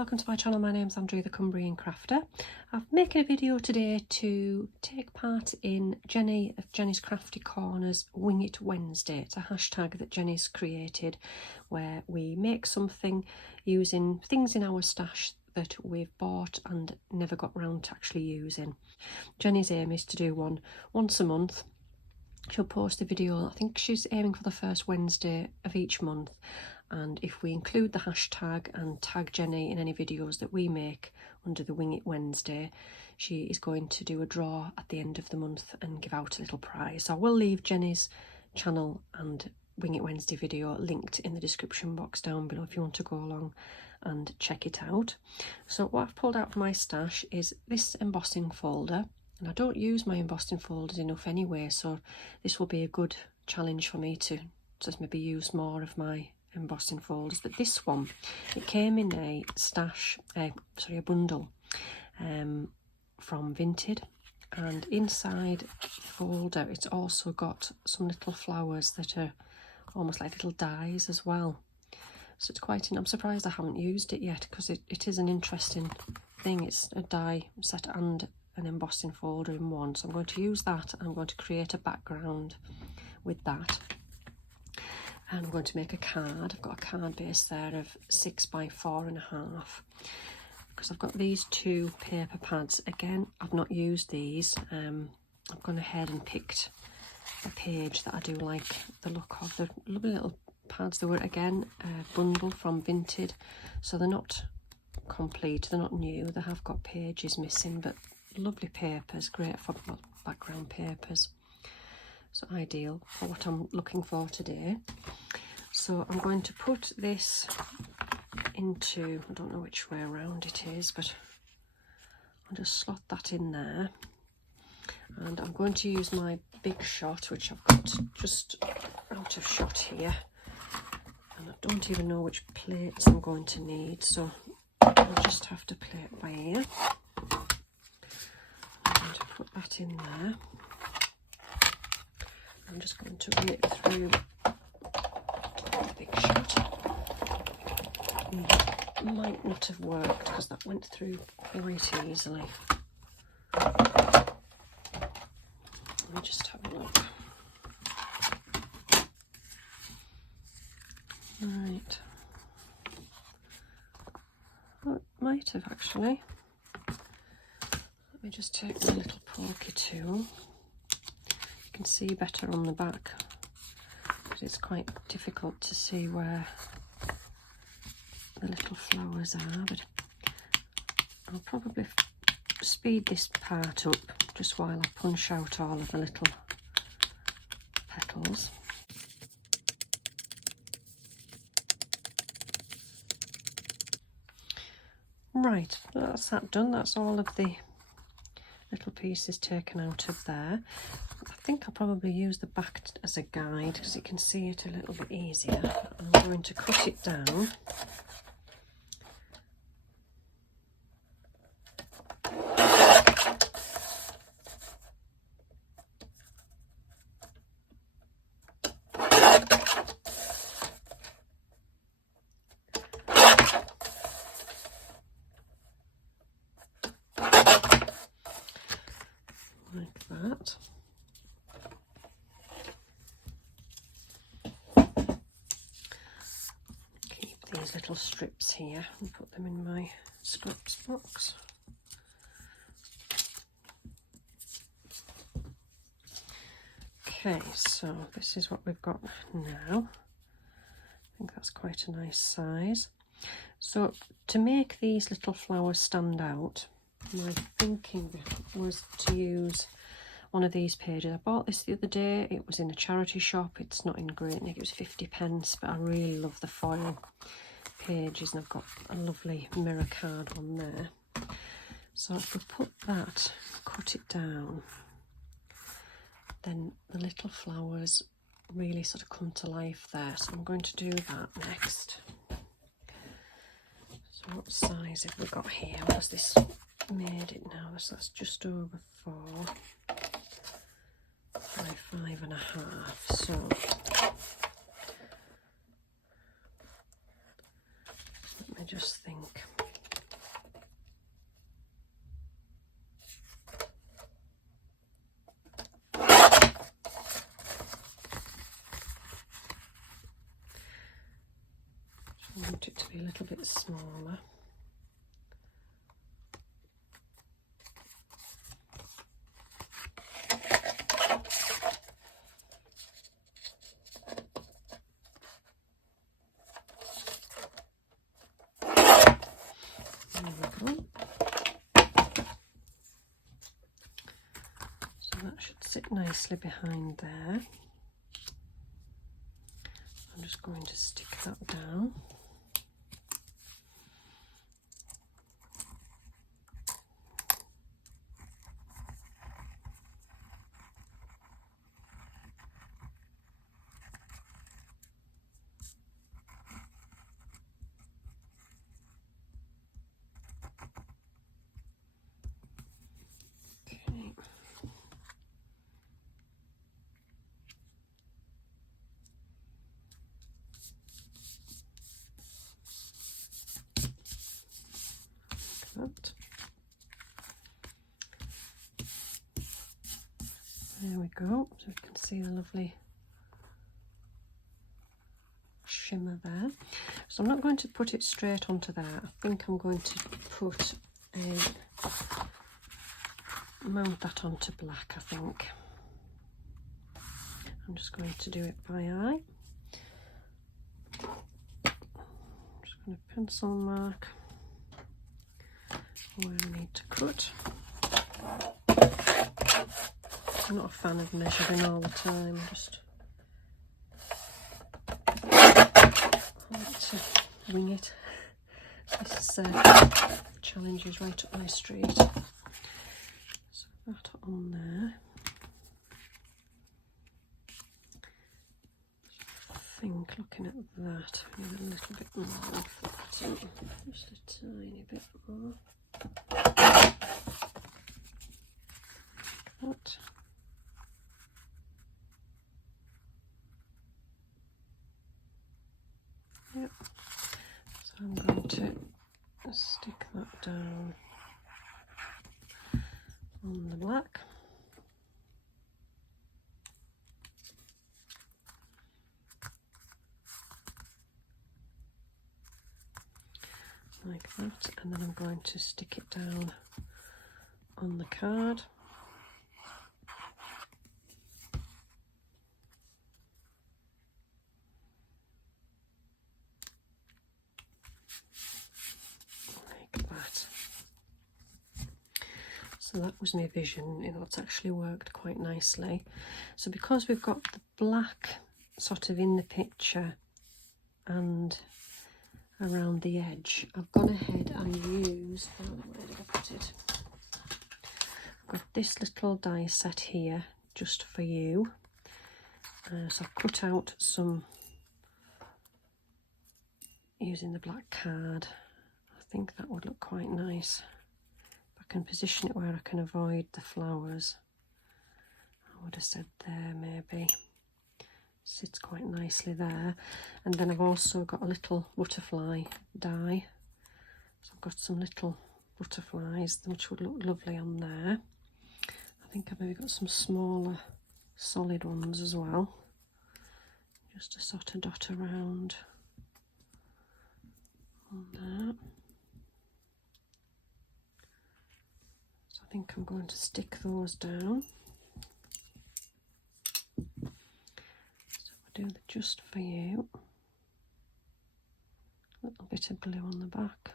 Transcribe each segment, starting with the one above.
welcome to my channel. My name's Andrea the Cumbrian Crafter. I'm making a video today to take part in Jenny of Jenny's Crafty Corners Wing It Wednesday. It's a hashtag that Jenny's created where we make something using things in our stash that we've bought and never got round to actually using. Jenny's aim is to do one once a month. She'll post a video, I think she's aiming for the first Wednesday of each month, and if we include the hashtag and tag Jenny in any videos that we make under the Wing It Wednesday, she is going to do a draw at the end of the month and give out a little prize. So I will leave Jenny's channel and Wing It Wednesday video linked in the description box down below if you want to go along and check it out. So what I've pulled out from my stash is this embossing folder. And I don't use my embossing folders enough anyway, so this will be a good challenge for me to just maybe use more of my embossing folders. But this one, it came in a a bundle from Vinted, and inside the folder it's also got some little flowers that are almost like little dies as well. So it's quite, I'm surprised I haven't used it yet, because it is an interesting thing. It's a die set and an embossing folder in one, so I'm going to use that. I'm going to create a background with that, and I'm going to make a card. I've got a card base there of 6 by 4.5, because I've got these two paper pads. Again, I've not used these. I've gone ahead and picked a page that I do like the look of. The lovely little pads. They were again a bundle from Vinted, so they're not complete, they're not new, they have got pages missing, but lovely papers, great for background papers, so ideal for what I'm looking for today. So I'm going to put this into, I don't know which way around it is, but I'll just slot that in there, and I'm going to use my big shot, which I've got just out of shot here, and I don't even know which plates I'm going to need, so I'll just have to play it by ear. Put that in there. I'm just going to run it through the big shot. Might not have worked because that went through quite easily. Let me just have a look. Right. Oh, it might have actually. Let me just take my little pokey tool. You can see better on the back, but it's quite difficult to see where the little flowers are, but I'll probably speed this part up just while I punch out all of the little petals. Right, that's that done. That's all of the little pieces taken out of there. I think I'll probably use the back as a guide because you can see it a little bit easier. I'm going to cut it down. Like that. Keep these little strips here and put them in my scraps box. Okay, so this is what we've got now. I think that's quite a nice size. So to make these little flowers stand out, my thinking was to use one of these pages. I bought this the other day. It was in a charity shop. It's not in great nick. It was 50p, but I really love the foil pages, and I've got a lovely mirror card one there. So if we put that, cut it down, then the little flowers really sort of come to life there. So I'm going to do that next. So what size have we got here? What has this made it now? So that's just over 4 by 5.5. So let me just think. I want it to be a little bit smaller. There we go. So that should sit nicely behind there. I'm just going to stick that down. Okay. That. There we go, so you can see the lovely shimmer there. So I'm not going to put it straight onto that. I think I'm going to put mount that onto black, I think. I'm just going to do it by eye. I'm just going to pencil mark where I need to cut. I'm not a fan of measuring all the time, just like to wing it. This challenge is right up my street. So that on there. I think looking at that, we need a little bit more of that in, just a tiny bit more. That. Yep. So I'm going to stick that down on the black. Like that, and then I'm going to stick it down on the card. Like that. So that was my vision, it's actually worked quite nicely. So because we've got the black sort of in the picture and around the edge, I've gone ahead and used, where did I put it? I've got this little die set here just for you. So I've cut out some using the black card. I think that would look quite nice. If I can position it where I can avoid the flowers, I would have said there maybe. Sits quite nicely there. And then I've also got a little butterfly die. So I've got some little butterflies which would look lovely on there. I think I've maybe got some smaller solid ones as well, just to sort of dot around on there. So I think I'm going to stick those down. So I'll do the just for you. A little bit of glue on the back.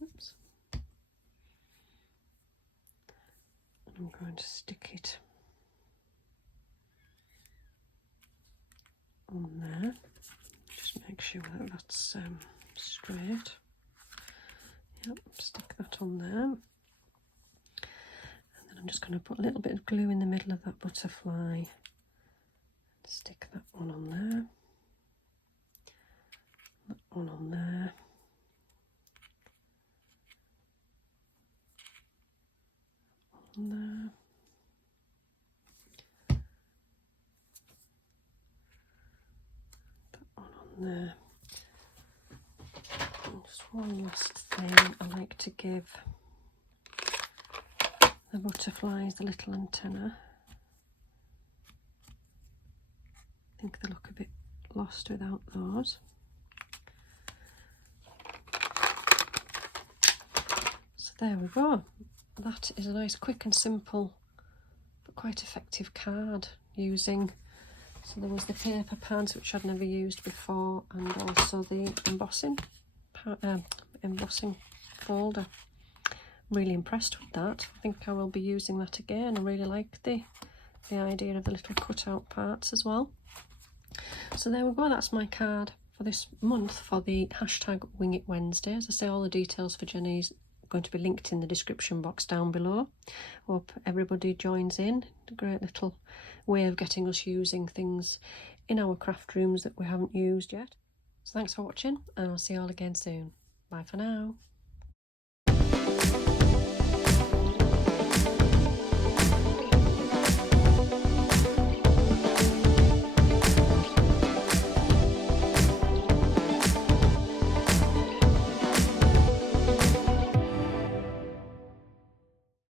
Oops. And I'm going to stick it on there. Just make sure that that's straight. Yep, stick that on there. And then I'm just going to put a little bit of glue in the middle of that butterfly. Stick that one on there. That one on there. On there. That one on there. And just one last thing I like to give the butterflies, the little antenna. I think they look a bit lost without those. So there we go. That is a nice, quick and simple but quite effective card using, so there was the paper pads which I'd never used before, and also the embossing folder. Really impressed with that. I think I will be using that again. I really like the idea of the little cutout parts as well. So there we go, that's my card for this month for the hashtag Wing It Wednesday. As I say, all the details for Jenny's going to be linked in the description box down below. Hope everybody joins in. A great little way of getting us using things in our craft rooms that we haven't used yet. So thanks for watching, and I'll see you all again soon. Bye for now.